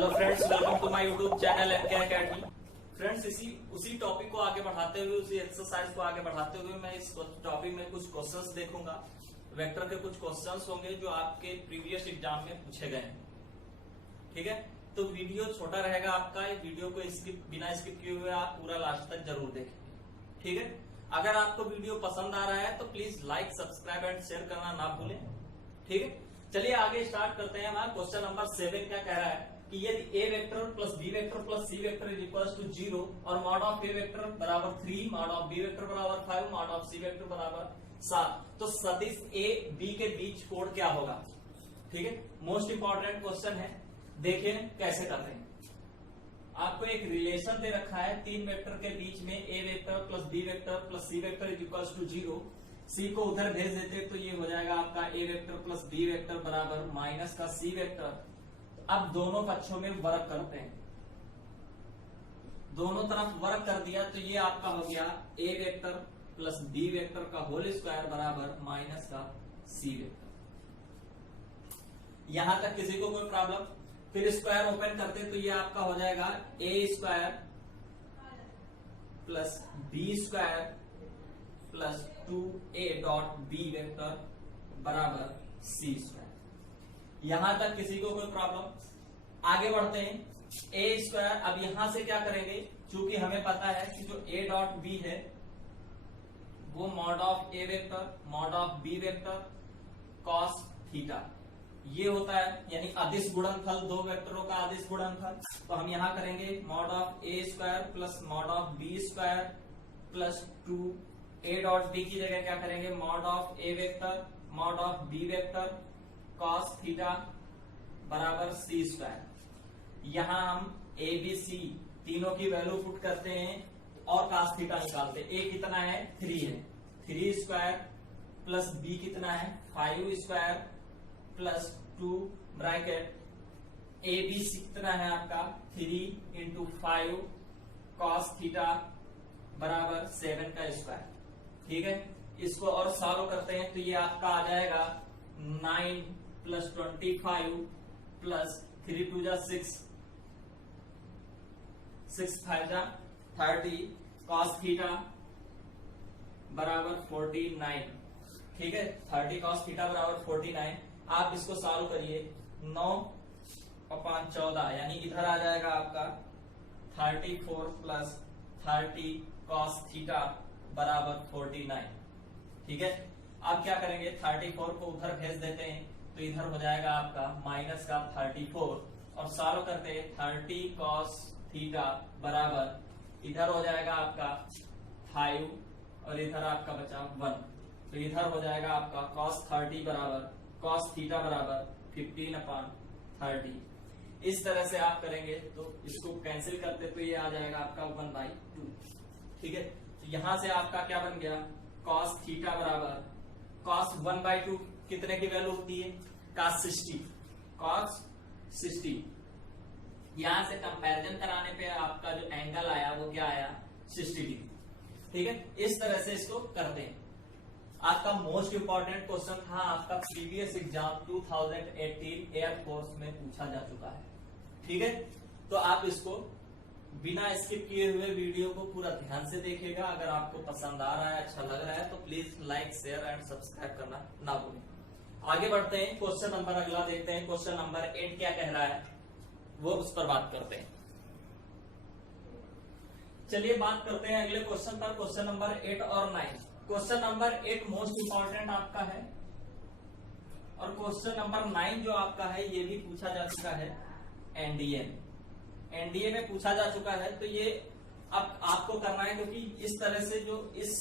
Hello friends, welcome to my YouTube channel MK academy. Friends, उसी topic को आगे बढ़ाते हुए, उसी एक्सरसाइज को आगे बढ़ाते हुए मैं इस टॉपिक में कुछ क्वेश्चंस देखूंगा। वेक्टर के कुछ क्वेश्चंस होंगे जो आपके प्रीवियस एग्जाम में पूछे गए हैं। ठीक है, तो वीडियो छोटा रहेगा आपका। ये वीडियो को बिना स्किप किए हुए आप पूरा लास्ट तक जरूर देखेंगे। ठीक है, अगर आपको वीडियो पसंद आ रहा है तो please like, subscribe and share करना ना भूलें। ठीक है, चलिए आगे स्टार्ट करते हैं। हमारा क्वेश्चन नंबर 7 क्या कह रहा है कि यदि A vector plus B vector plus C vector is equal to 0 और मॉड ऑफ ए वेक्टर बराबर 3, मॉड ऑफ बी वेक्टर बराबर 5, मॉड ऑफ सी वेक्टर बराबर 7, तो सदिश ए बी के बीच कोण क्या होगा। ठीक है, मोस्ट इंपॉर्टेंट क्वेश्चन है। देखिए कैसे करते हैं। आपको एक रिलेशन दे रखा है तीन वेक्टर के बीच में, A vector plus B vector plus C vector is equal to 0। C को उधर भेज देते तो ये हो जाएगा आपका A vector plus B vector बराबर माइनस का सी वेक्टर। अब दोनों पक्षों में वर्ग करते हैं, दोनों तरफ वर्ग कर दिया तो ये आपका हो गया ए वेक्टर प्लस बी वेक्टर का होल स्क्वायर बराबर माइनस का सी वेक्टर। यहां तक किसी को कोई प्रॉब्लम? फिर स्क्वायर ओपन करते तो ये आपका हो जाएगा A square plus B square plus 2a dot B vector बराबर सी स्क्वायर। यहां तक किसी को कोई प्रॉब्लम? आगे बढ़ते हैं। ए स्क्वायर, अब यहां से क्या करेंगे, चूंकि हमें पता है कि जो ए डॉट बी है वो mod of A vector mod of B vector cos theta ये होता है, यानी अदिश गुणनफल, दो वेक्टरों का अदिश गुणनफल। तो हम यहां करेंगे mod of A square plus mod of B square plus 2 A dot B की जगह क्या करेंगे, mod of A vector mod of B vector cos theta बराबर सी स्क्वायर। यहां हम ए बी सी तीनों की वैल्यू पुट करते हैं और कॉस थीटा निकालते हैं। ए कितना है, 3 है, 3 स्क्वायर प्लस बी कितना है, 5 square plus 2 bracket A B C कितना है आपका 3 इंटू 5 कॉस थीटा बराबर 7 का स्क्वायर। ठीक है, इसको और सॉल्व करते हैं तो ये आपका आ जाएगा 9 प्लस 25 प्लस 3 2 जा 6, 6 5 जा 30 कॉस थीटा बराबर 49। ठीक है, 30 कॉस थीटा बराबर 49। आप इसको सॉल्व करिए, 9 और 5 14, यानी इधर आ जाएगा आपका 34 प्लस 30 कॉस थीटा बराबर 49। ठीक है, अब क्या करेंगे, 34 को उधर भेज देते हैं तो इधर हो जाएगा आपका माइनस का 34 और सॉल्व करते हैं 30 कॉस थीटा बराबर इधर हो जाएगा आपका 5 और इधर आपका बचा 1, तो इधर हो जाएगा आपका cos 30 बराबर cos थीटा बराबर 15/30। इस तरह से आप करेंगे तो इसको कैंसिल करते तो ये आ जाएगा आपका 1/2। ठीक है, तो यहां से आपका क्या बन गया, cos थीटा बराबर cos 1/2 कितने की वैल्यू होती है, cos 60। यहां से कंपैरिजन कराने पे आपका जो एंगल आया वो क्या आया, 60 डिग्री। ठीक है, इस तरह से इसको करते हैं। आपका मोस्ट इंपॉर्टेंट क्वेश्चन था, आपका प्रीवियस एग्जाम 2018 एयरफोर्स में पूछा जा चुका है। ठीक है, तो आप इसको बिना स्किप किए हुए वीडियो को पूरा ध्यान से देखिएगा। अगर आपको पसंद आ रहा है, अच्छा लग रहा है तो please like, share and subscribe करना ना भूलें। आगे बढ़ते हैं, क्वेश्चन नंबर अगला देखते हैं। क्वेश्चन नंबर 8 क्या कह रहा है वो उस पर बात करते हैं। चलिए बात करते हैं अगले क्वेश्चन पर, क्वेश्चन नंबर 8 और 9। क्वेश्चन नंबर 8 मोस्ट इंपॉर्टेंट आपका है और क्वेश्चन नंबर 9 जो आपका है ये भी पूछा जा चुका है एनडीए में पूछा जा चुका है। तो ये अब आपको करना है, क्योंकि इस तरह से जो इस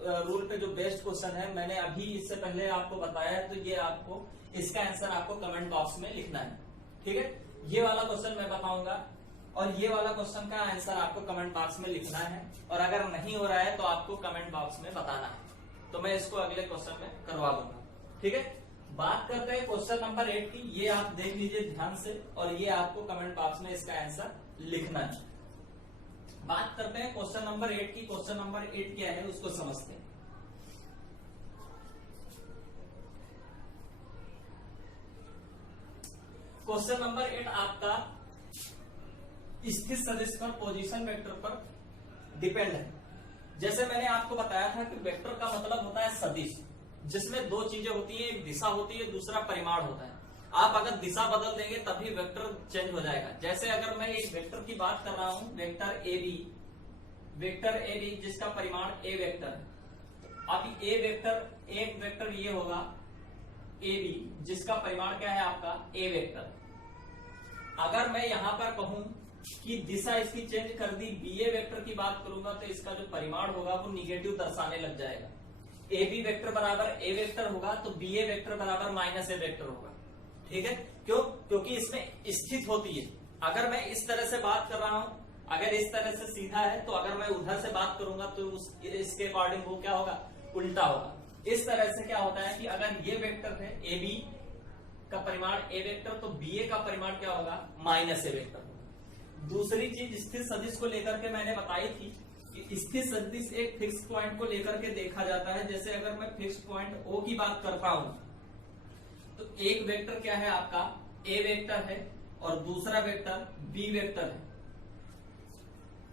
रूल पे जो बेस्ट क्वेश्चन है मैंने अभी इससे पहले आपको बताया है, तो ये आपको इसका आंसर आपको कमेंट बॉक्स में लिखना है। ठीक है, ये वाला क्वेश्चन मैं बताऊंगा और ये वाला क्वेश्चन का आंसर आपको कमेंट बॉक्स में लिखना है, और अगर नहीं हो रहा है तो आपको कमेंट बॉक्स में बताना है, तो मैं इसको अगले क्वेश्चन में करवा दूंगा। ठीक है, बात करते हैं क्वेश्चन नंबर 8 की। ये आप देख लीजिए ध्यान से और ये आपको कमेंट बॉक्स में इसका आंसर लिखना है। बात करते हैं क्वेश्चन नंबर 8 की। क्वेश्चन नंबर 8 क्या है उसको समझते हैं। क्वेश्चन नंबर 8 आपका स्थित सदिश पर, पोजीशन वेक्टर पर डिपेंड है। जैसे मैंने आपको बताया था कि वेक्टर का मतलब होता है सदिश, जिसमें दो चीजें होती है, एक दिशा होती है, दूसरा परिमाण होता है। आप अगर दिशा बदल देंगे तभी वेक्टर चेंज हो जाएगा। जैसे अगर मैं एक वेक्टर की बात कर रहा हूं, वेक्टर ए बी जिसका परिमाण ए वेक्टर है। अब ए वेक्टर, एक वेक्टर ये होगा ए बी जिसका परिमाण क्या है आपका ए वेक्टर। अगर मैं यहां पर कहूं कि दिशा इसकी चेंज कर दी, बी ए वेक्टर की बात करूंगा तो इसका जो परिमाण होगा वो निगेटिव दर्शाने लग जाएगा। ए बी वेक्टर बराबर ए वेक्टर होगा तो बी ए वेक्टर बराबर माइनस ए वेक्टर होगा। ठीक है, क्यों? क्योंकि इसमें स्थित होती है। अगर मैं इस तरह से बात कर रहा हूं, अगर इस तरह से सीधा है, तो अगर मैं उधर से बात करूंगा तो इसके अकॉर्डिंग वो क्या होगा, उल्टा होगा। इस तरह से क्या होता है कि अगर ये वेक्टर है ए बी का परिमाण ए वेक्टर, तो बी ए का परिमाण क्या होगा, माइनस ए वेक्टर होगा। दूसरी चीज स्थिर सदिश को लेकर के मैंने बताई थी कि स्थिर सदिश एक फिक्स पॉइंट को लेकर के देखा जाता है। जैसे अगर मैं फिक्स पॉइंट ओ की बात करता हूं तो एक वेक्टर क्या है आपका ए वेक्टर है और दूसरा वेक्टर बी वेक्टर है।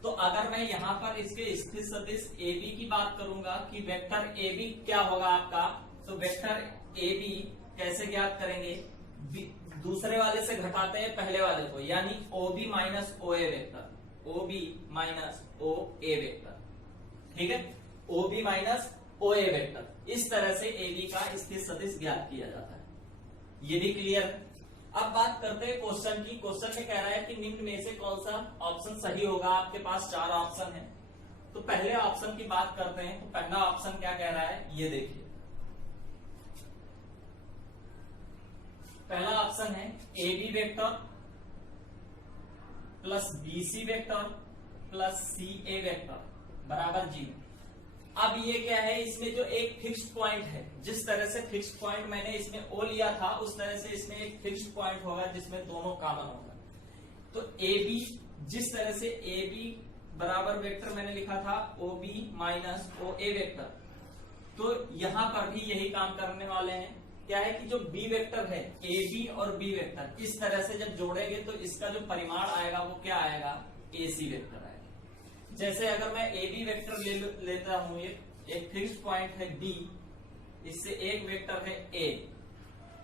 तो अगर मैं यहां पर इसके स्थिर सदिश ए बी की बात करूंगा कि वेक्टर ए बी क्या होगा आपका, तो वेक्टर ए बी कैसे ज्ञात करेंगे, दूसरे वाले से घटाते हैं पहले वाले को, यानी ओ बी माइनस ओ ए vector, O B minus O ए वेक्टर। ठीक है, ओ बी माइनस ओ ए वेक्टर। इस तरह से ए बी का स्थिर सदिश ज्ञात किया जाता है। ये भी क्लियर है। अब बात करते हैं क्वेश्चन की। क्वेश्चन में कह रहा है कि निम्न में से कौन सा ऑप्शन सही होगा। आपके पास 4 ऑप्शन है, तो पहले ऑप्शन की बात करते हैं। तो पहला ऑप्शन क्या कह रहा है, ये देखिए। पहला ऑप्शन है A B vector plus B C vector plus C A vector बराबर 0। अब ये क्या है, इसमें जो एक फिक्स्ड पॉइंट है, जिस तरह से फिक्स्ड पॉइंट मैंने इसमें ओ लिया था, उस तरह से इसमें एक फिक्स्ड पॉइंट होगा जिसमें दोनों कॉमन होगा। तो ए बी, जिस तरह से ए बी बराबर वेक्टर मैंने लिखा था ओ बी माइनस ओ ए वेक्टर, तो यहां पर भी यही काम करने वाले हैं। क्या है कि जो बी वेक्टर है, ए बी और बी वेक्टर, इस तरह से जब जोड़ेंगे तो इसका जो परिमाण आएगा वो क्या आएगा, ए सी वेक्टर आएगा। जैसे अगर मैं ए बी वेक्टर लेता हूं, ये एक फिक्स्ड पॉइंट है डी, इससे एक वेक्टर है ए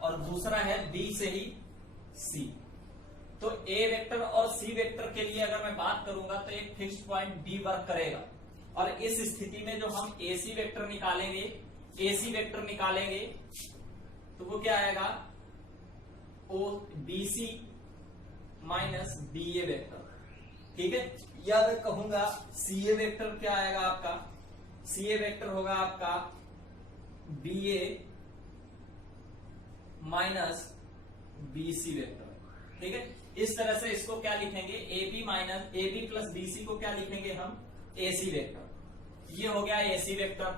और दूसरा है बी से ही सी। तो ए वेक्टर और सी वेक्टर के लिए अगर मैं बात करूंगा तो एक फिक्स्ड पॉइंट बी वर्क करेगा। और इस स्थिति में जो हम ए सी वेक्टर निकालेंगे तो वो क्या आएगा, O B C minus B A vector. ठीक है, या मैं कहूंगा सी ए वेक्टर क्या आएगा आपका, सी ए वेक्टर होगा आपका B A minus B C vector. ठीक है, इस तरह से इसको क्या लिखेंगे, A B minus A B plus B C को क्या लिखेंगे हम, ए सी वेक्टर। ये हो गया ए सी वेक्टर,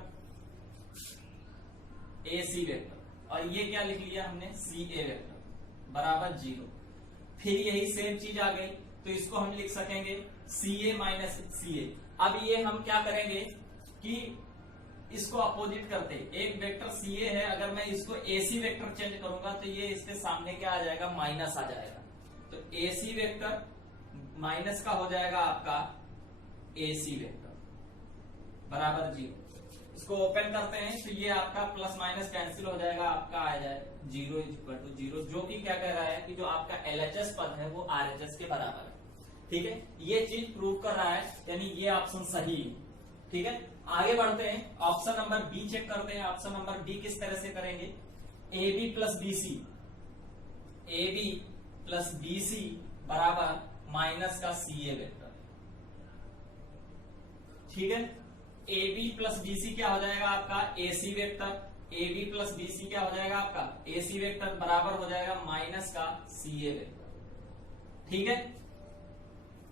ए सी वेक्टर। और ये क्या लिख लिया हमने, सी ए वेक्टर बराबर 0। फिर यही सेम चीज आ गई, तो इसको हम लिख सकेंगे सी ए माइनस सी ए। अब ये हम क्या करेंगे कि इसको अपोजिट करते, एक वेक्टर सी ए है, अगर मैं इसको ए सी वेक्टर चेंज करूंगा तो ये इसके सामने क्या आ जाएगा, माइनस आ जाएगा। तो ए सी वेक्टर माइनस का हो जाएगा आपका ए सी वेक्टर बराबर 0। इसको ओपन करते हैं तो ये आपका प्लस माइनस कैंसिल हो जाएगा, आपका आ जाए 0 = 0, जो कि क्या कह रहा है कि जो आपका LHS पद है वो RHS के बराबर है। ठीक है, ये चीज प्रूव कर रहा है, यानी ये ऑप्शन सही है। ठीक है, आगे बढ़ते हैं, ऑप्शन नंबर बी चेक करते हैं। ऑप्शन नंबर बी किस तरह से करेंगे, A B plus B C, A B plus B C बराबर माइनस का सी ए वेक्टर। ठीक है, A B plus B C क्या हो जाएगा आपका, A C vector, A B plus B C क्या हो जाएगा आपका, ए सी वेक्टर बराबर हो जाएगा माइनस का सी ए वेक्टर। ठीक है,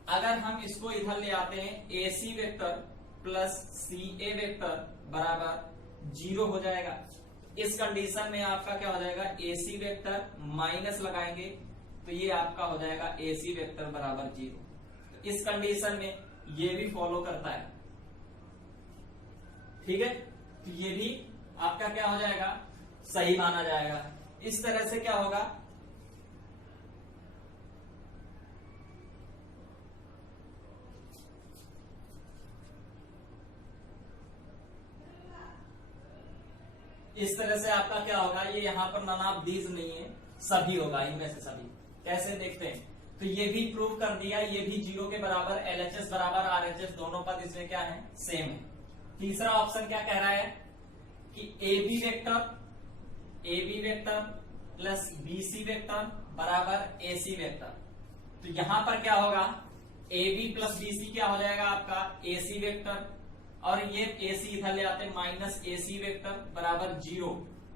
अगर हम इसको इधर ले आते हैं, ए C vector plus C A vector बराबर 0 हो जाएगा। इस कंडीशन में आपका क्या हो जाएगा, ए सी वेक्टर माइनस लगाएंगे तो ये आपका हो जाएगा ए सी वेक्टर बराबर 0। इस कंडीशन में ये भी फॉलो करता है। ठीक है, तो ये भी आपका क्या हो जाएगा, सही माना जाएगा। इस तरह से क्या होगा, इस तरह से आपका क्या होगा, ये यहाँ पर नन ऑफ दीज नहीं है, सभी होगा, इनमें से सभी। कैसे देखते हैं, तो ये भी प्रूव कर दिया, ये भी 0 के बराबर, LHS बराबर RHS दोनों पद इसमें क्या है, सेम है। तीसरा ऑप्शन क्या कह रहा है कि AB vector plus BC vector बराबर AC वेक्टर। तो यहां पर क्या होगा, AB प्लस BC क्या हो जाएगा आपका AC वेक्टर, और ये AC इधर ले आते हैं माइनस AC वेक्टर बराबर 0।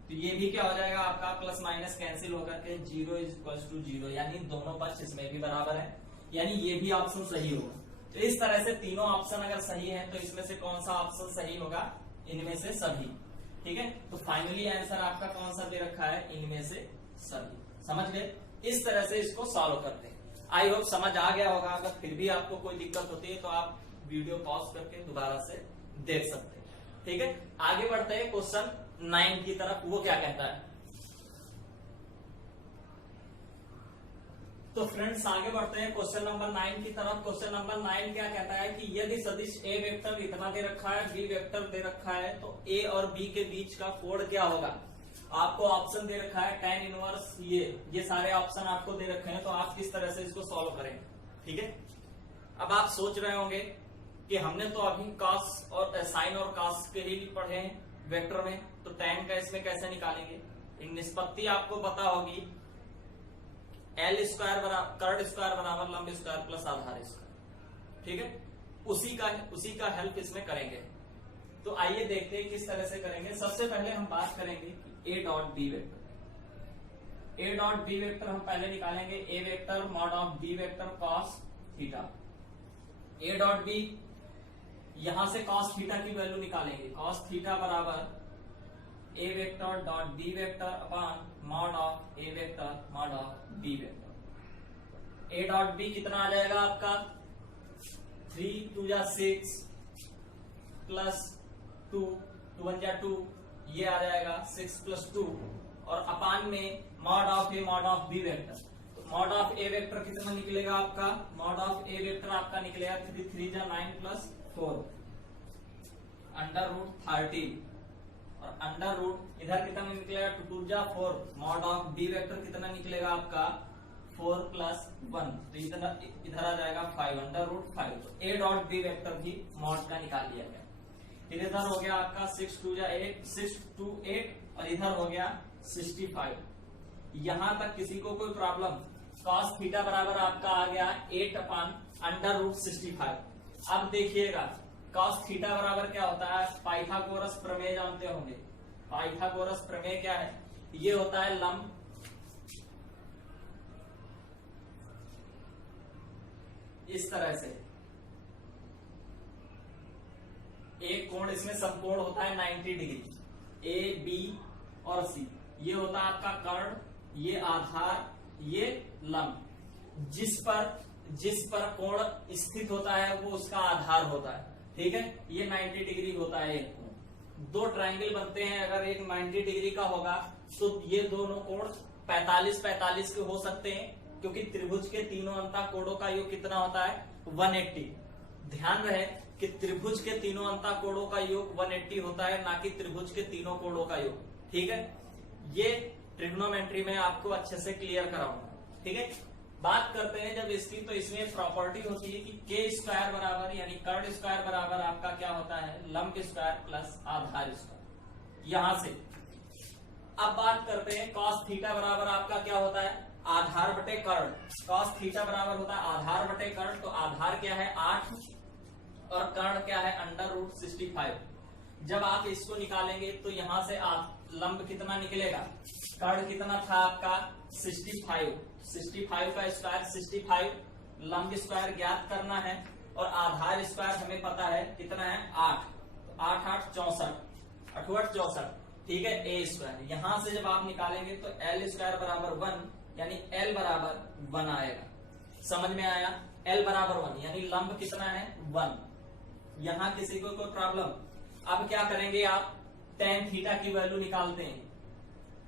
तो ये भी क्या हो जाएगा आपका प्लस माइनस कैंसिल होकर के 0 इज इक्वल टू 0, यानी दोनों पक्ष इसमें भी बराबर है, यानी ये भी ऑप्शन सही होगा। तो इस तरह से तीनों ऑप्शन अगर सही है तो इसमें से कौन सा ऑप्शन सही होगा, इनमें से सभी। ठीक है, तो फाइनली आंसर आपका कौन सा दे रखा है, इनमें से सभी। समझ गए, इस तरह से इसको सॉल्व करते हैं। आई होप समझ आ गया होगा। अगर फिर भी आपको कोई दिक्कत होती है तो आप वीडियो पॉज करके दोबारा से देख सकते हैं। ठीक है, आगे बढ़ते हैं क्वेश्चन 9 की तरफ। वो क्या कहता है, तो फ्रेंड्स आगे बढ़ते हैं क्वेश्चन नंबर 9 की तरफ। क्वेश्चन नंबर 9 क्या कहता है कि यदि सदिश A वेक्टर इतना दे रखा है, B वेक्टर दे रखा है, तो A और B के बीच का कोण क्या होगा। आपको ऑप्शन दे रखा है tan इनवर्स, ये सारे ऑप्शन आपको दे रखे हैं, तो आप किस तरह से इसको सॉल्व करेंगे। ठीक है, अब आप सोच रहे होंगे कि हमने तो अभी कॉस और साइन और कॉस के ही पढ़े हैं वेक्टर में, तो tan का इसमें कैसे निकालेंगे। निष्पत्ति आपको पता होगी, L स्क्वायर बराबर कर्ड स्क्वायर बराबर लंब स्क्वायर प्लस आधार स्क्वायर। ठीक है, उसी का हेल्प इसमें करेंगे। तो आइए देखते हैं किस तरह से करेंगे। सबसे पहले हम बात करेंगे कि A dot B vector. A dot B vector हम पहले निकालेंगे, A vector mod of B vector cos theta. A dot B, यहां से कॉस थीटा की वैल्यू निकालेंगे, कॉस थीटा बराबर A vector dot B vector upon mod of A vector mod of B vector. A dot B कितना आ जाएगा आपका 3 2 जा 6 plus 2 2 1 जा 2, ये आ जाएगा 6 प्लस 2, और अपान में mod of A mod of B vector. तो मॉड ऑफ A वेक्टर कितना निकलेगा आपका, मॉड ऑफ A वेक्टर आपका निकलेगा 3 3 जा 9 प्लस 4 अंडर रूट 13, और अंडर रूट इधर कितना निकलेगा 2 2 जा 4, मॉड ऑफ B वेक्टर कितना निकलेगा आपका 4 प्लस 1, तो इधर आ जाएगा 5 अंडर रूट 5। तो A डॉट B वेक्टर भी मॉड का निकाल लिया गया। फिर इधर हो गया आपका 6 2 जा 8 6 2 8, और इधर हो गया 65। यहां तक किसी को कोई प्रॉब्लम, कॉस थीटा बराबर आपका आ गया 8 अपान अंडर रूट 65। अब देखिएगा कॉस थीटा बराबर क्या होता है, पाइथागोरस प्रमेय जानते होंगे। पाइथागोरस प्रमेय क्या है, ये होता है लंब इस तरह से, एक कोण इसमें समकोण होता है 90 डिग्री, A B और C, ये होता है आपका कर्ण, ये आधार, ये लंब। जिस पर कोण स्थित होता है वो उसका आधार होता है। ठीक है, ये 90 डिग्री होता है एक कोण। दो ट्रायंगल बनते हैं, अगर एक 90 डिग्री का होगा तो ये दोनों कोण 45-45 के हो सकते हैं, क्योंकि त्रिभुज के तीनों अंतः कोणों का योग कितना होता है 180। ध्यान रहे कि त्रिभुज के तीनों अंतः कोणों का योग 180 होता है, ना कि त्रिभुज के तीनों कोणों का योग। ठीक है, ये ट्रिग्नोमेट्री में आपको अच्छे से क्लियर कराऊंगा। ठीक है, बात करते हैं जब इसकी, तो इसमें प्रॉपर्टी होती है कि के स्क्वायर बराबर यानी कर्ण स्क्वायर बराबर आपका क्या होता है लंब स्क्वायर प्लस आधार स्क्वायर। यहां से अब बात करते हैं कॉस थीटा बराबर आपका क्या होता है आधार बटे कर्ण। कॉस थीटा बराबर होता है आधार बटे कर्ण, तो आधार क्या है 8 और कर्ण क्या है अंडर रूट 65। जब आप इसको निकालेंगे तो यहां से लंब कितना निकलेगा, कर्ण कितना था आपका 65 का स्क्वायर 65, लंब स्क्वायर ज्ञात करना है, और आधार स्क्वायर हमें पता है कितना है 8, तो 8 8 64 8 64। ठीक है, ए स्क्वायर यहां से जब आप निकालेंगे तो एल स्क्वायर बराबर 1, यानी एल बराबर 1 आएगा। समझ में आया, एल बराबर 1 यानी लंब कितना है 1। यहां किसी को कोई प्रॉब्लम। अब क्या करेंगे आप, tan थीटा की वैल्यू निकालते हैं।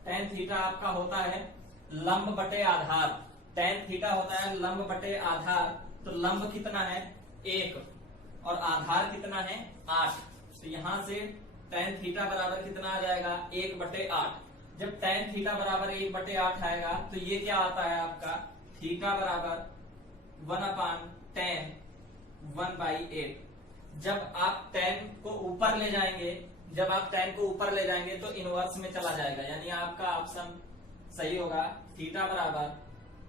tan थीटा आपका होता है लंब बटे आधार, tan थीटा होता है लंब बटे आधार, तो लंब कितना है 1 और आधार कितना है 8, तो यहां से tan थीटा बराबर कितना आ जाएगा 1/8। जब tan थीटा बराबर 1/8 आएगा तो ये क्या आता है आपका थीटा बराबर 1/tan 1/8। जब आप tan को ऊपर ले जाएंगे तो इनवर्स में चला जाएगा, यानी आपका ऑप्शन सही होगा थीटा बराबर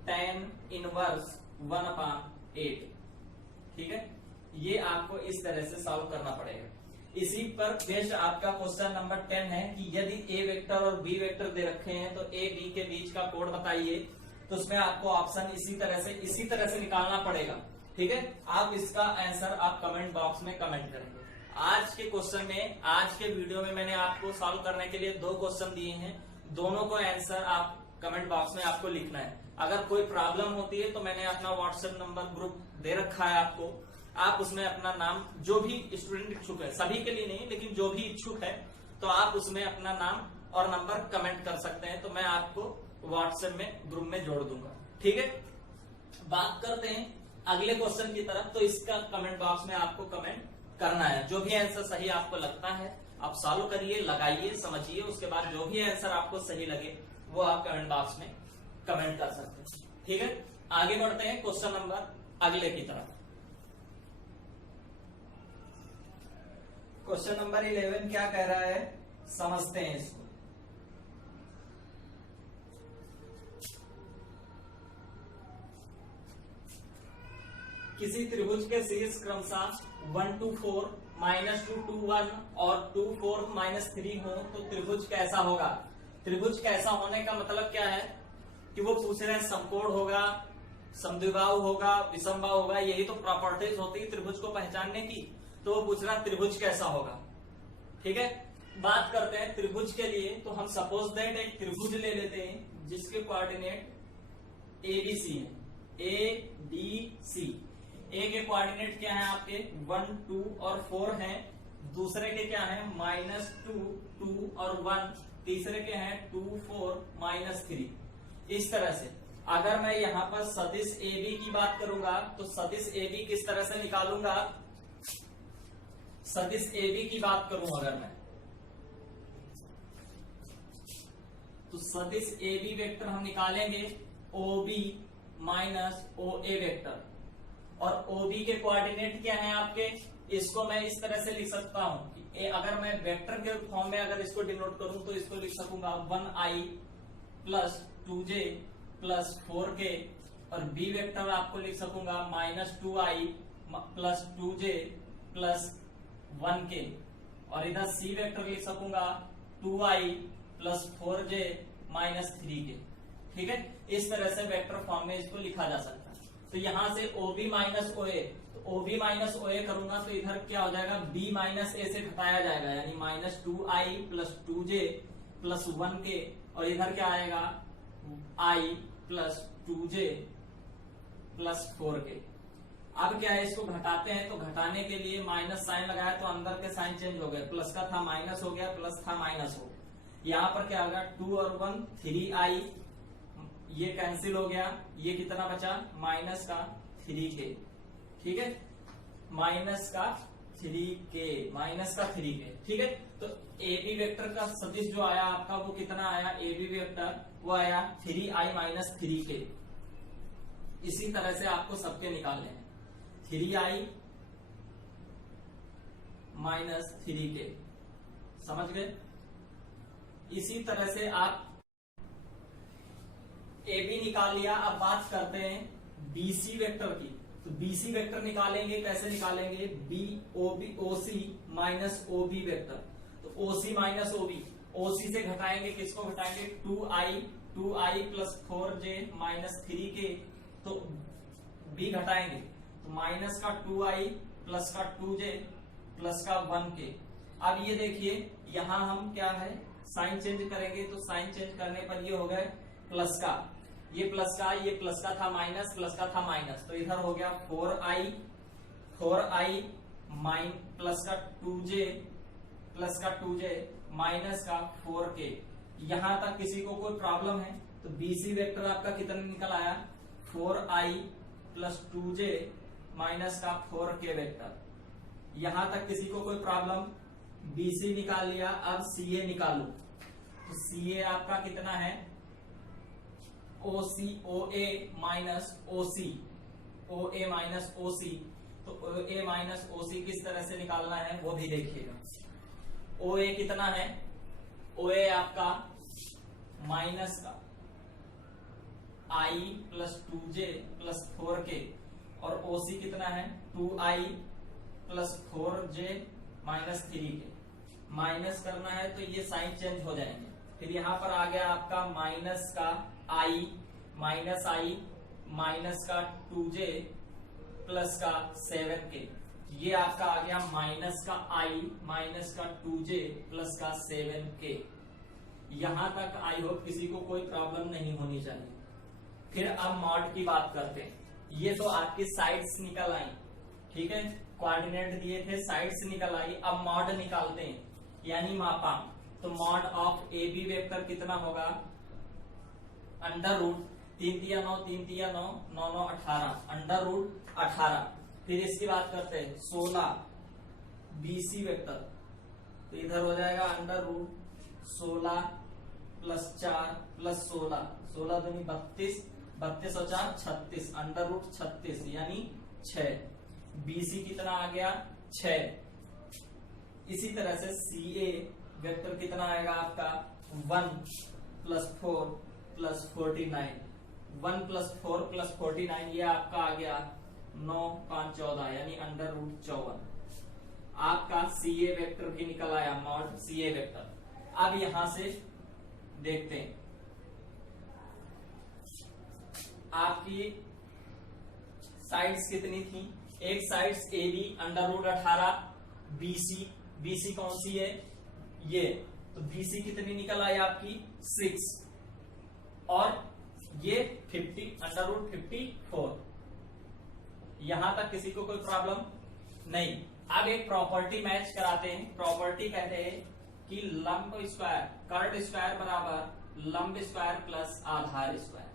tan इनवर्स 1/8। ठीक है, ये आपको इस तरह से सॉल्व करना पड़ेगा। इसी पर बेस्ड आपका क्वेश्चन नंबर 10 है कि यदि ए वेक्टर और बी वेक्टर दे रखे हैं तो ए बी के बीच का कोण बताइए। तो उसमें आपको ऑप्शन इसी तरह से निकालना पड़ेगा। ठीक है, आप इसका आंसर आप कमेंट बॉक्स में कमेंट करेंगे। आज के क्वेश्चन में, आज के वीडियो में मैंने आपको सॉल्व करने के लिए 2 क्वेश्चन दिए हैं, दोनों को आंसर आप कमेंट बॉक्स में आपको लिखना है। अगर कोई प्रॉब्लम होती है तो मैंने अपना व्हाट्सएप नंबर ग्रुप दे रखा है आपको, आप उसमें अपना नाम, जो भी स्टूडेंट इच्छुक है, सभी के लिए नहीं लेकिन जो भी इच्छुक है, तो आप उसमें अपना नाम और नंबर कमेंट कर सकते हैं, तो मैं आपको व्हाट्सएप में ग्रुप में जोड़ दूंगा। ठीक है, बात करते हैं अगले क्वेश्चन की तरफ। तो इसका कमेंट बॉक्स में आपको कमेंट करना है, जो भी आंसर सही आपको लगता है आप सॉल्व करिए, लगाइए, समझिए, उसके बाद जो भी आंसर आपको सही लगे वो आप कमेंट बॉक्स में कमेंट कर सकते हैं। ठीक है, आगे बढ़ते हैं क्वेश्चन नंबर अगले की तरफ। क्वेश्चन नंबर 11 क्या कह रहा है, समझते हैं इसको। किसी त्रिभुज के शीर्ष क्रमशः 1 to 4 -2 to 1 और 2 4 -3 हो तो त्रिभुज कैसा होगा। त्रिभुज कैसा होने का मतलब क्या है कि वो पूछ रहे हैं समकोण होगा, समद्विबाहु होगा, विषमबाहु होगा, यही तो प्रॉपर्टीज होती है त्रिभुज को पहचानने की। तो वो पूछ रहा त्रिभुज कैसा होगा। ठीक है, बात करते हैं त्रिभुज के लिए। तो हम सपोज दैट एक त्रिभुज ले लेते हैं जिसके कोऑर्डिनेट ABC है, ABC। ए के कोऑर्डिनेट क्या है आपके 1 2 और 4 हैं, दूसरे के क्या है -2 2 और 1, तीसरे के हैं 2 4 -3। इस तरह से अगर मैं यहाँ पर सदिश AB की बात करूंगा तो सदिश AB किस तरह से निकालूंगा। सदिश AB की बात करूं अगर मैं, तो सदिश AB वेक्टर हम निकालेंगे OB माइनस OA वेक्टर। और OB के कोऑर्डिनेट क्या है आपके, इसको मैं इस तरह से लिख सकता हूं कि अगर मैं वेक्टर के फॉर्म में अगर इसको डिनोट करूं तो इसको लिख सकूंगा 1i plus 2j plus 4k। और B वेक्टर आपको लिख सकूंगा -2i plus 2j plus 1k। और इधर C वेक्टर लिख सकूंगा 2i plus 4j minus 3k। ठीक है, इस तरह से वेक्टर फॉर्म में इसको लिखा जा सकता है। तो यहां से OB माइनस OA, तो OB माइनस OA करूंगा तो इधर क्या हो जाएगा B माइनस A से घटाया जाएगा, यानी -2i plus 2j plus 1k। और इधर क्या आएगा I plus 2j plus 4k। अब क्या है, इसको घटाते हैं तो घटाने के लिए माइनस साइन लगाया तो अंदर के साइन चेंज हो गए, प्लस का था माइनस हो गया, प्लस था माइनस हो गया। यहाँ पर क्या होगा 2 और 1 3i, ये कैंसिल हो गया, ये कितना बचा माइनस का 3k। ठीक है, माइनस का 3k। ठीक है, तो AB वेक्टर का सदिश जो आया आपका वो कितना आया, AB वेक्टर वो आया 3i माइनस 3k। इसी तरह से आपको सबके निकालने हैं, 3i माइनस 3k। समझ गए। इसी तरह से आप AB निकाल लिया। अब बात करते हैं BC वेक्टर की। तो BC वेक्टर निकालेंगे, कैसे निकालेंगे, OC माइनस OB वेक्टर। तो OC माइनस OC से घटाएंगे, किसको घटाएंगे 2i plus 4j minus 3k। तो B घटाएंगे तो माइनस का 2i प्लस का 2j प्लस का 1k। अब ये देखिए यहां हम क्या है साइन चेंज करेंगे, तो साइन चेंज करने पर ये हो गए प्लस का, ये प्लस का था माइनस, प्लस का था माइनस, तो इधर हो गया 4i माइन प्लस का 2j माइनस का 4k। यहां तक किसी को कोई प्रॉब्लम है तो BC वेक्टर आपका कितना निकल आया 4i प्लस 2j माइनस का 4k वेक्टर। यहां तक किसी को कोई प्रॉब्लम BC निकाल लिया, अब CA निकालो। तो CA आपका कितना है, OA minus OC, OA minus OC। तो OA माइनस OC किस तरह से निकालना है वो भी देखिएगा। OA कितना है, OA आपका माइनस का I plus 2J plus 4K, और OC कितना है 2I plus 4J minus 3K। Minus करना है तो ये साइन चेंज हो जाएंगे। फिर यहाँ पर आ गया आपका माइनस का I माइनस का 2J प्लस का 7K। ये आपका आ गया माइनस का I माइनस का 2J प्लस का 7K। यहां तक आई होप किसी को कोई प्रॉब्लम नहीं होनी चाहिए। फिर अब मॉड की बात करते हैं। ये तो आपकी साइड्स निकल आई, ठीक है, कोऑर्डिनेट दिए थे, साइड्स निकल आई। अब मॉड निकालते हैं, यानी मापांक। तो मॉड ऑफ AB वेक्टर कितना होगा, अंडर रूट 3 तिया 9, 3 तिया 9, 9 9 18, अंडर रूट 18। फिर इसकी बात करते हैं 16 BC वेक्टर, तो इधर हो जाएगा अंडर रूट 16 प्लस 4 प्लस 16, 16 दूनी 32, 32 और 4 36, अंडर रूट 36 यानी 6। BC कितना आ गया 6। इसी तरह से CA वेक्टर कितना आएगा आपका 1 प्लस 4 प्लस 49, 1 प्लस 4 प्लस 49, ये आपका आ गया 9 5 14 यानी अंडर रूट 54। आपका CA वेक्टर भी निकल आया, मॉड CA वेक्टर। अब यहां से देखते हैं आपकी साइड्स कितनी थी। एक sides AB under root 18, BC कौन सी है ये, तो BC कितनी निकल आई आपकी 6, और ये 50 अंडर रूट 54। यहां तक किसी को कोई प्रॉब्लम नहीं। अब एक प्रॉपर्टी मैच कराते हैं। प्रॉपर्टी कहते हैं कि लंब स्क्वायर कर्ड स्क्वायर बराबर लंब स्क्वायर प्लस आधार स्क्वायर।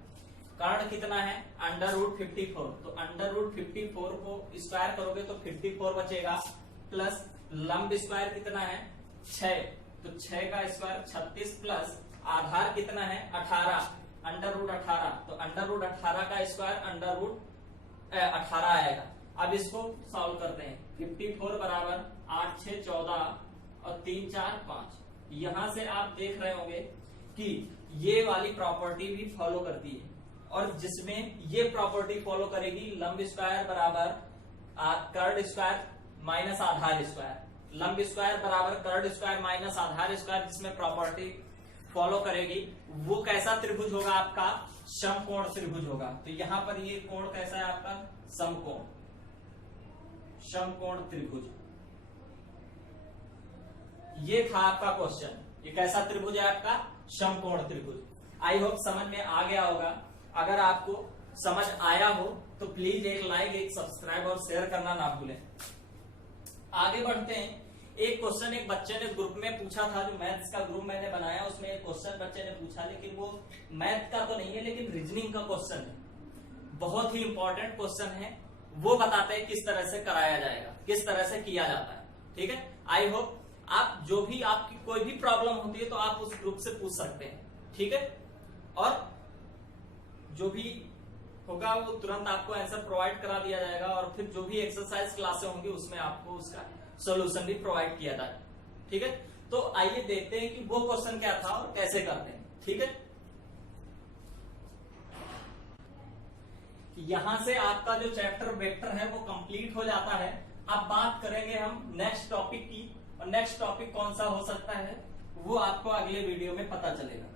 कर्ड कितना है अंडर रूट 54, तो अंडर रूट 54 को स्क्वायर करोगे तो 54 बचेगा, प्लस लंब स्क्वायर कितना है 6, तो 6 का स्क्वायर 36, प्लस आधार कितना है 18, अंडर रूट 18, तो अंडर रूट 18 का स्क्वायर अंडर रूट 18 आएगा। अब इसको सॉल्व करते हैं। 54 बराबर 8 6 14 और 3 4 5। यहां से आप देख रहे होंगे कि ये वाली प्रॉपर्टी भी फॉलो करती है, और जिसमें ये प्रॉपर्टी फॉलो करेगी लंब स्क्वायर बराबर कर्ड स्क्वायर माइनस आधार स्क्वायर, लंब स्क्वायर बराबर कर्ड स्क्वायर माइनस आधार स्क्वायर, जिसमें प्रॉपर्टी फॉलो करेगी वो कैसा त्रिभुज होगा आपका समकोण त्रिभुज होगा। तो यहां पर ये कोण कैसा है आपका समकोण, समकोण त्रिभुज। ये था आपका क्वेश्चन, ये कैसा त्रिभुज है आपका समकोण त्रिभुज। आई होप समझ में आ गया होगा। अगर आपको समझ आया हो तो प्लीज एक लाइक, एक सब्सक्राइब और शेयर करना ना भूलें। आगे बढ़ते हैं। एक क्वेश्चन एक बच्चे ने ग्रुप में पूछा था, जो मैथ्स का ग्रुप मैंने बनाया उसमें एक क्वेश्चन बच्चे ने पूछा, लेकिन वो मैथ का तो नहीं है लेकिन रीजनिंग का क्वेश्चन है। बहुत ही इंपॉर्टेंट क्वेश्चन है, वो बताते हैं किस तरह से कराया जाएगा, किस तरह से किया जाता है। ठीक है, आई होप आप जो भी आपकी कोई भी प्रॉब्लम होती है तो आप उस ग्रुप से पूछ सकते हैं। ठीक है, और जो भी होगा वो तुरंत आपको आंसर प्रोवाइड करा दिया जाएगा, और फिर जो भी एक्सरसाइज क्लासें होंगी उसमें आपको उसका सॉल्यूशन भी प्रोवाइड किया जाएगा। ठीक है, तो आइए देखते हैं कि वो क्वेश्चन क्या था और कैसे करते हैं। ठीक है, यहां से आपका जो चैप्टर वेक्टर है वो कंप्लीट हो जाता है। अब बात करेंगे हम नेक्स्ट टॉपिक की, और नेक्स्ट टॉपिक कौन सा हो सकता है वो आपको अगले वीडियो में पता चलेगा।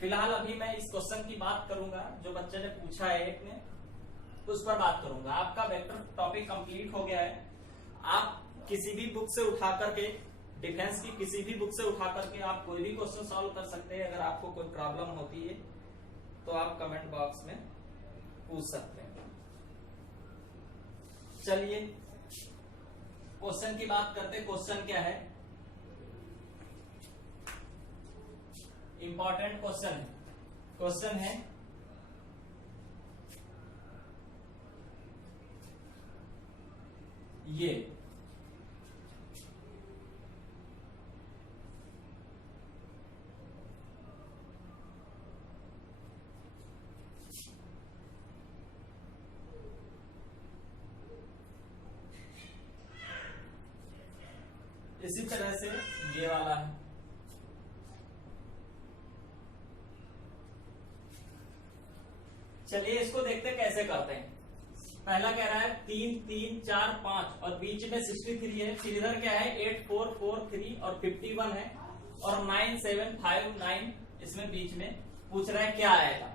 फिलहाल अभी मैं इस क्वेश्चन की बात करूंगा जो बच्चे ने पूछा है एक ने, उस पर बात करूंगा। आपका वेक्टर टॉपिक कंप्लीट हो गया है। आप किसी भी बुक से उठा करके, डिफेंस की किसी भी बुक से उठा करके आप कोई भी क्वेश्चन सॉल्व कर सकते हैं। अगर आपको कोई प्रॉब्लम होती है तो आप कमेंट बॉक्स में पूछ सकते हैं। चलिए क्वेश्चन की बात करते। क्वेश्चन क्या है, इंपॉर्टेंट क्वेश्चन है। क्वेश्चन है ये इसी तरह से ये वाला है, चलिए इसको देखते कैसे करते हैं। पहला कह रहा है 3 3 4 5 और बीच में 63 है, फिर इधर क्या है 8 4 4 3 और 51 है और 9 7 5 9 इसमें बीच में पूछ रहा है क्या आएगा।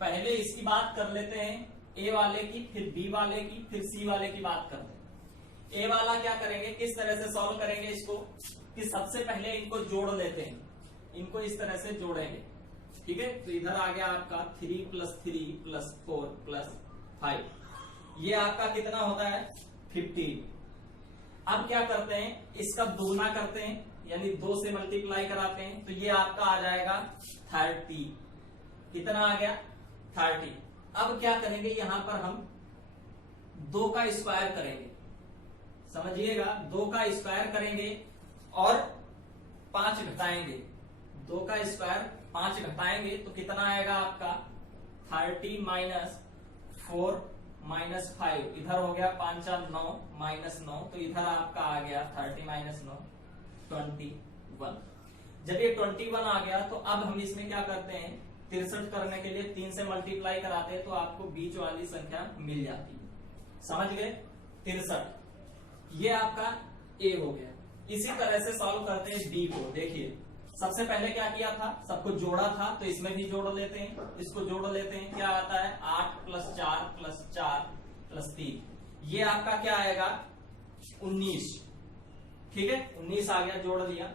पहले इसकी बात कर लेते हैं, ए वाले की, फिर बी वाले की, फिर सी वाले की बात करते हैं। ए वाला क्या करेंगे, किस तरह से सॉल्व करेंगे इसको कि सबसे पहले इनको जोड़ लेते हैं, इनको इस तरह से जोड़ेंगे, ठीक है। तो इधर आ गया आपका 3 + 3 + 4 + 5, ये आपका कितना होता है 15। अब क्या करते हैं, इसका दोगुना करते हैं, यानी 2 से मल्टीप्लाई कराते हैं, तो ये आपका आ जाएगा 30। कितना आ गया 30। अब क्या करेंगे, यहां पर हम 2 का स्क्वायर करेंगे, समझिएगा 2 का स्क्वायर करेंगे और 5 घटाएंगे, 2 का स्क्वायर 5 घटाएंगे तो कितना आएगा आपका 30 - 4 - 5, इधर हो गया 5 और 9 -9, तो इधर आपका आ गया 30 - 9 21। जब ये 21 आ गया तो अब हम इसमें क्या करते हैं, 63 करने के लिए 3 से मल्टीप्लाई कराते हैं तो आपको बीच वाली संख्या मिल जाती है, समझ गए 63। ये आपका ए हो गया। इसी तरह से सॉल्व करते हैं बी को। देखिए सबसे पहले क्या किया था, सबको जोड़ा था, तो इसमें भी जोड़ लेते हैं, इसको जोड़ लेते हैं, क्या आता है 8 + 4 + 4 + 3, ये आपका क्या आएगा 19, ठीक है 19 आ गया, जोड़ लिया।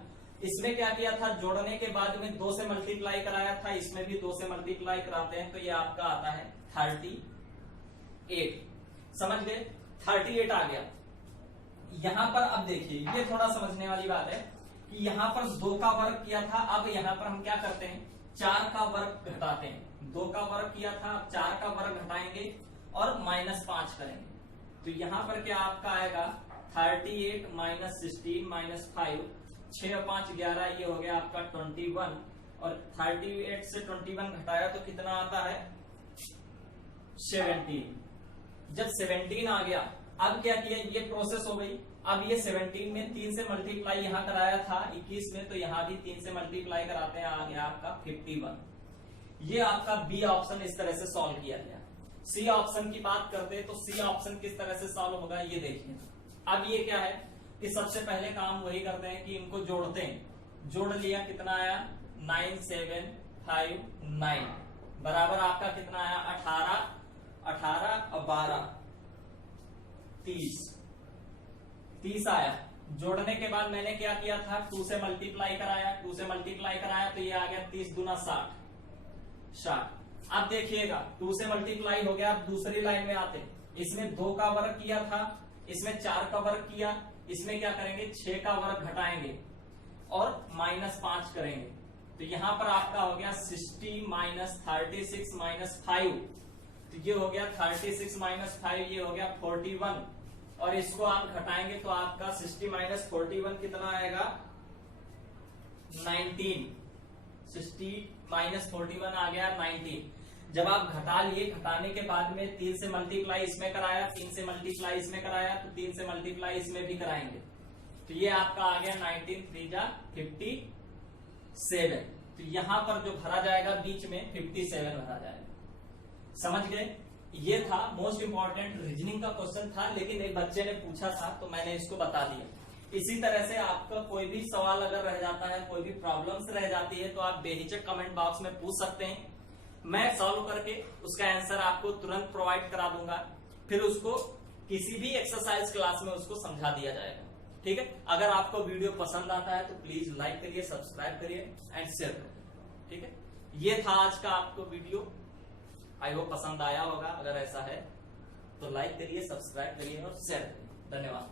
इसमें क्या किया था, जोड़ने के बाद में 2 से मल्टीप्लाई कराया था, इसमें भी 2 से मल्टीप्लाई कराते हैं तो ये आपका आता है 38, समझ गए 38 आ गया। यहां पर अब देखिए ये थोड़ा समझने वाली बात है कि यहां पर 2 का वर्ग किया था, अब यहां पर हम क्या करते हैं 4 का वर्ग घटाते हैं। 2 का वर्ग किया था, 4 का वर्ग घटाएंगे और -5 करेंगे, तो यहां पर क्या आपका आएगा 38 - 16 - 5, 6 और 5 11, ये हो गया आपका 21 और 38 से 21 घटाया तो कितना आता है 17। जब 17 आ गया, अब क्या किया, ये प्रोसेस हो गई। अब ये 17 में 3 से मल्टीप्लाई यहां कराया था 21 में, तो यहां भी 3 से मल्टीप्लाई कराते हैं, आ गया आपका 51। ये आपका बी ऑप्शन इस तरह से सॉल्व किया गया। सी ऑप्शन की बात करते हैं तो सी ऑप्शन किस तरह से सॉल्व होगा ये देखिए। अब ये क्या है कि सबसे पहले काम वही करते हैं कि इनको जोड़ते हैं, जोड़ लिया, कितना आया 9 7 5 9 बराबर आपका कितना आया 18 और 12 30 आया। जोड़ने के बाद मैंने क्या किया था 2 से मल्टीप्लाई कराया, 2 से मल्टीप्लाई कराया तो ये आ गया 30 दूना 60। अब देखिएगा 2 से मल्टीप्लाई हो गया, अब दूसरी लाइन में आते, इसमें 2 का वर्ग किया था, इसमें 4 का वर्ग किया, इसमें क्या करेंगे 6 का वर्ग घटाएंगे और -5 करेंगे, तो यहां पर आपका हो गया 60 - 36 - 5, तो ये हो गया 36 - 5, ये हो गया 41 और इसको आप घटाएंगे तो आपका 60 - 41 कितना आएगा 19। 60 - 41 आ गया 19। जब आप घटा लिए, घटाने के बाद में 3 से मल्टीप्लाई इसमें कराया, 3 से मल्टीप्लाई इसमें कराया, तो 3 से मल्टीप्लाई इसमें भी कराएंगे, तो ये आपका आ गया 19 3 जा 57। तो यहां पर जो भरा जाएगा बीच में 57 भरा जाएगा, समझ गए। ये था मोस्ट इंपॉर्टेंट रीजनिंग का क्वेश्चन था, लेकिन एक बच्चे ने पूछा था तो मैंने इसको बता दिया। इसी तरह से आपका कोई भी सवाल अगर रह जाता है, कोई भी प्रॉब्लम्स रह जाती है, तो आप बेहिचक कमेंट बॉक्स में पूछ सकते हैं, मैं सॉल्व करके उसका आंसर आपको तुरंत प्रोवाइड करा दूंगा, फिर उसको किसी भी एक्सरसाइज क्लास में उसको समझा दिया जाएगा, ठीक है। अगर आपको वीडियो पसंद आता है तो प्लीज लाइक करिए, सब्सक्राइब करिए एंड शेयर करिए, ठीक है। ये था आज का आपको वीडियो, आई होप पसंद आया होगा। अगर ऐसा है तो लाइक करिए, सब्सक्राइब करिए और शेयर करिए। धन्यवाद।